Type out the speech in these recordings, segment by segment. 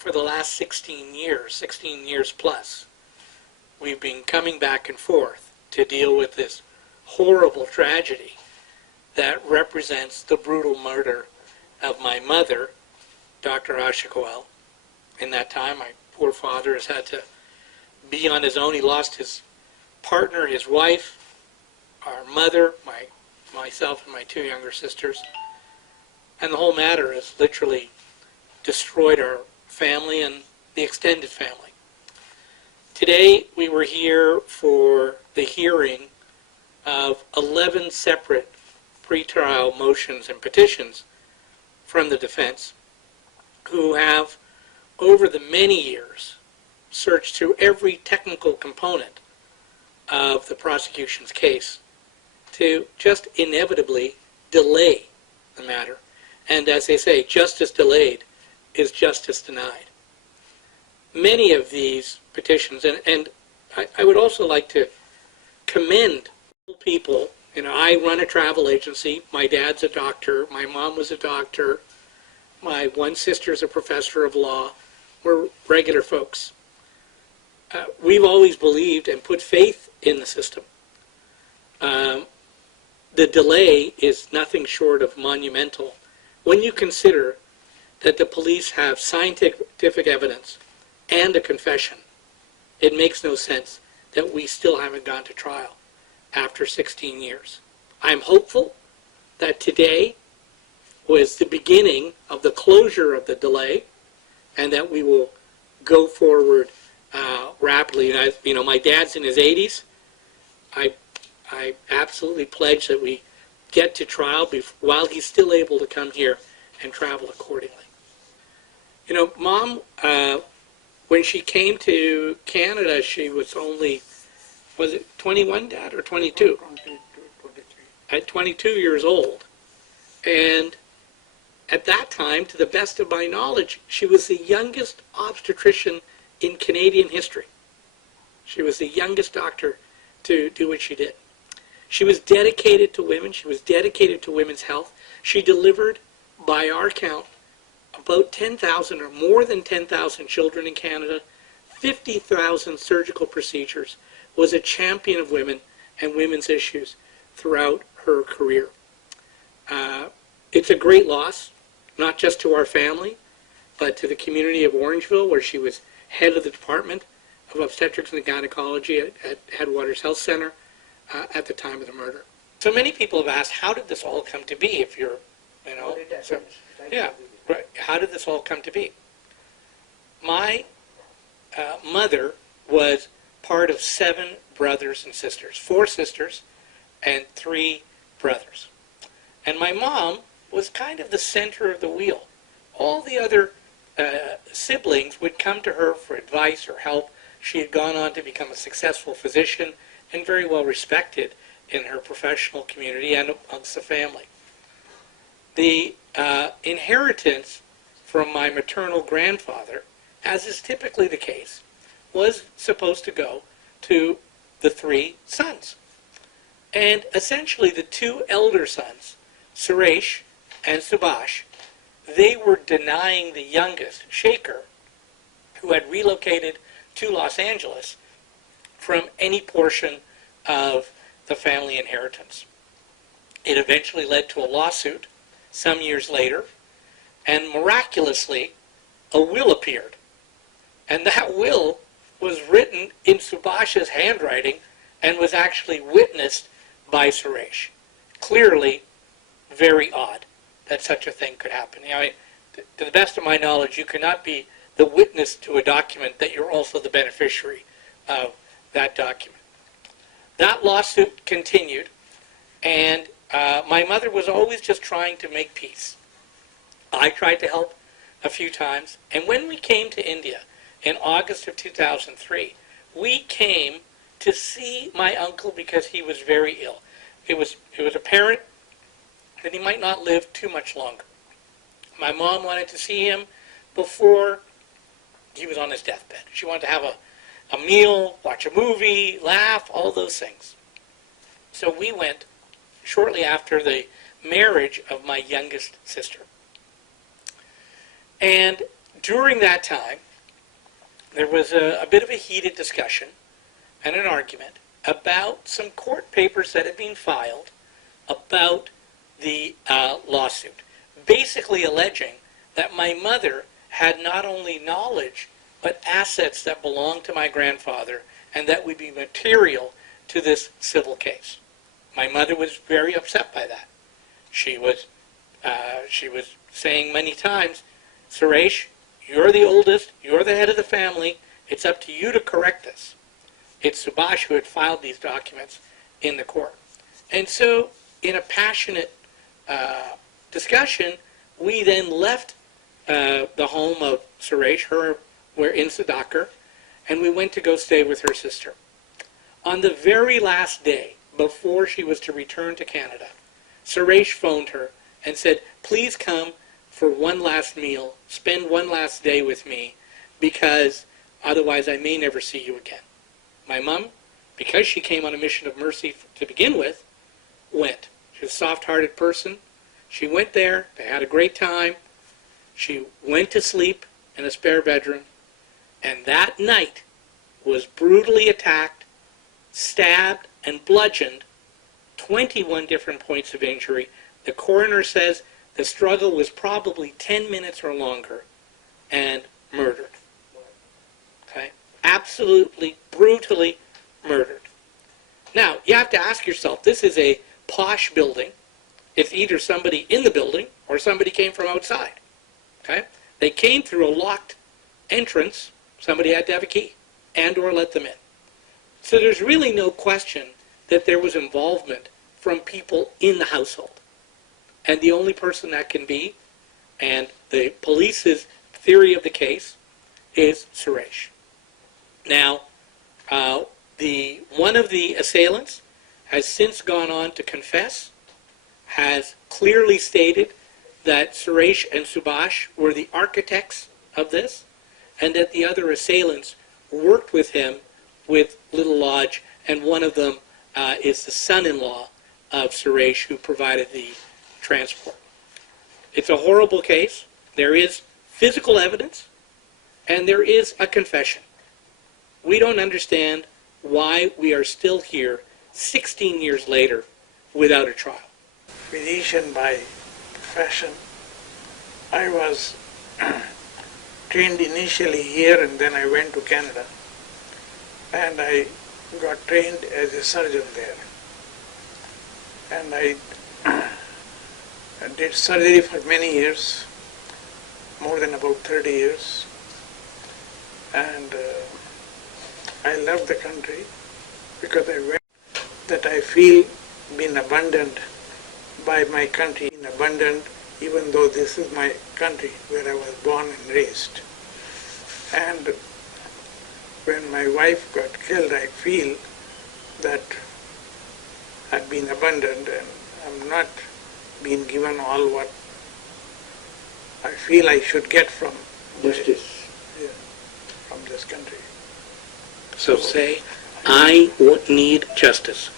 for the last 16 years plus, we've been coming back and forth to deal with this horrible tragedy that represents the brutal murder of my mother, Dr. Asha Goyal. In that time, my poor father has had to be on his own. He lost his partner, his wife, our mother, myself and my two younger sisters. And the whole matter has literally destroyed our family and the extended family. Today, we were here for the hearing of 11 separate pretrial motions and petitions from the defense, who have, over the many years, searched through every technical component of the prosecution's case to just inevitably delay the matter. And as they say, justice delayed is justice denied. Many of these petitions, and I would also like to commend people. You know, I run a travel agency. My dad's a doctor. My mom was a doctor. My one sister's a professor of law. We're regular folks. We've always believed and put faith in the system. The delay is nothing short of monumental when you consider that the police have scientific evidence and a confession. It makes no sense that we still haven't gone to trial after 16 years. I'm hopeful that today was the beginning of the closure of the delay and that we will go forward rapidly. And you know, my dad's in his 80s. I absolutely pledge that we get to trial while he's still able to come here and travel accordingly. You know, Mom, when she came to Canada, she was only, was it 21, Dad, or 22? 22, 23. At 22 years old. And at that time, to the best of my knowledge, she was the youngest obstetrician in Canadian history. She was the youngest doctor to do what she did. She was dedicated to women. She was dedicated to women's health. She delivered, by our count, about 10,000 or more than 10,000 children in Canada, 50,000 surgical procedures, was a champion of women and women's issues throughout her career. It's a great loss, not just to our family, but to the community of Orangeville, where she was head of the Department of Obstetrics and Gynecology at Headwaters Health Center at the time of the murder. So many people have asked, how did this all come to be if you're, you know, yeah, right. How did this all come to be? My mother was part of 7 brothers and sisters, 4 sisters and 3 brothers. And my mom was kind of the center of the wheel. All the other siblings would come to her for advice or help. She had gone on to become a successful physician and very well respected in her professional community and amongst the family. The inheritance from my maternal grandfather, as is typically the case, was supposed to go to the 3 sons. And essentially the 2 elder sons, Suresh and Subhash, they were denying the youngest, Shaker, who had relocated to Los Angeles, from any portion of the family inheritance. It eventually led to a lawsuit some years later, and miraculously, a will appeared. And that will was written in Subhash's handwriting and was actually witnessed by Suresh. Clearly, very odd that such a thing could happen. You know, to the best of my knowledge, you cannot be the witness to a document that you're also the beneficiary of that document. That lawsuit continued, and my mother was always just trying to make peace. I tried to help a few times, and when we came to India in August of 2003, we came to see my uncle because he was very ill. It was apparent that he might not live too much longer. My mom wanted to see him before he was on his deathbed. She wanted to have a meal, watch a movie, laugh, all those things. So we went shortly after the marriage of my youngest sister. And during that time, there was a bit of a heated discussion and an argument about some court papers that had been filed about the lawsuit, basically alleging that my mother had not only knowledge but assets that belonged to my grandfather and that would be material to this civil case. My mother was very upset by that. She was saying many times, Suresh, you're the oldest, you're the head of the family, it's up to you to correct this. It's Subhash who had filed these documents in the court. And so, in a passionate discussion, we then left the home of Suresh, we're in Sudhakar, and we went to go stay with her sister. On the very last day, before she was to return to Canada, Suresh phoned her and said, please come for one last meal, spend one last day with me, because otherwise I may never see you again. My mom, because she came on a mission of mercy to begin with, went. She was a soft-hearted person. She went there. They had a great time. She went to sleep in a spare bedroom, and that night was brutally attacked, stabbed, and bludgeoned, 21 different points of injury. The coroner says the struggle was probably 10 minutes or longer, and murdered. Okay? Absolutely, brutally murdered. Now, you have to ask yourself, this is a posh building. It's either somebody in the building or somebody came from outside. Okay? They came through a locked entrance. Somebody had to have a key and or let them in. So there's really no question that there was involvement from people in the household. And the only person that can be, and the police's theory of the case, is Suresh. Now, one of the assailants has since gone on to confess, has clearly stated that Suresh and Subhash were the architects of this, and that the other assailants worked with him with Little Lodge, and one of them is the son-in-law of Suresh who provided the transport. It's a horrible case. There is physical evidence, and there is a confession. We don't understand why we are still here 16 years later without a trial. Physician by profession. I was trained initially here and then I went to Canada. And I got trained as a surgeon there. And I did surgery for many years, more than about 30 years. And I love the country because I went that I feel been abandoned by my country, in abandoned even though this is my country where I was born and raised. And when my wife got killed, I feel that I've been abandoned and I'm not being given all what I feel I should get from Justice. From this country. So say, I need justice.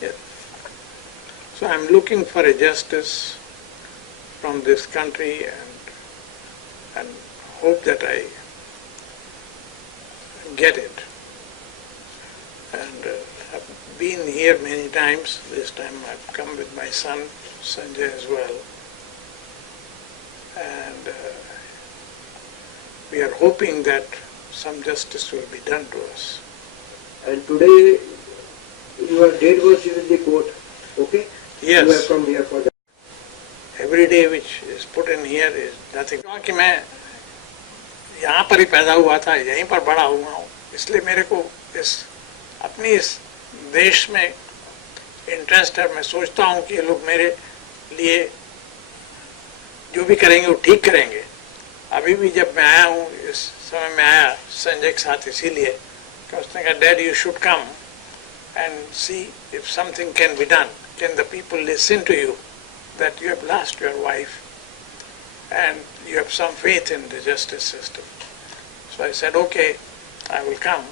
Yes. So I'm looking for a justice from this country and hope that I get it. And I've been here many times. This time I've come with my son, Sanjay, as well. And we are hoping that some justice will be done to us. And today your dead was in the court, okay? Yes. You have come here for that. Every day which is put in here is nothing. क्योंकि मैं यहाँ पर ही पैदा हुआ था, यहीं पर बड़ा हुआ हूँ, इसलिए मेरे को अपनी इस देश में इंटरेस्ट है. मैं सोचता हूँ कि ये लोग मेरे लिए जो भी करेंगे वो ठीक करेंगे. अभी भी जब मैं आया हूँ, इस समय में आया संजय के साथ इसीलिए कि उसने कहा, dad you should come and see if something can be done. Can the people listen to you that you have lost your wife and you have some faith in the justice system? So I said, okay, I will come.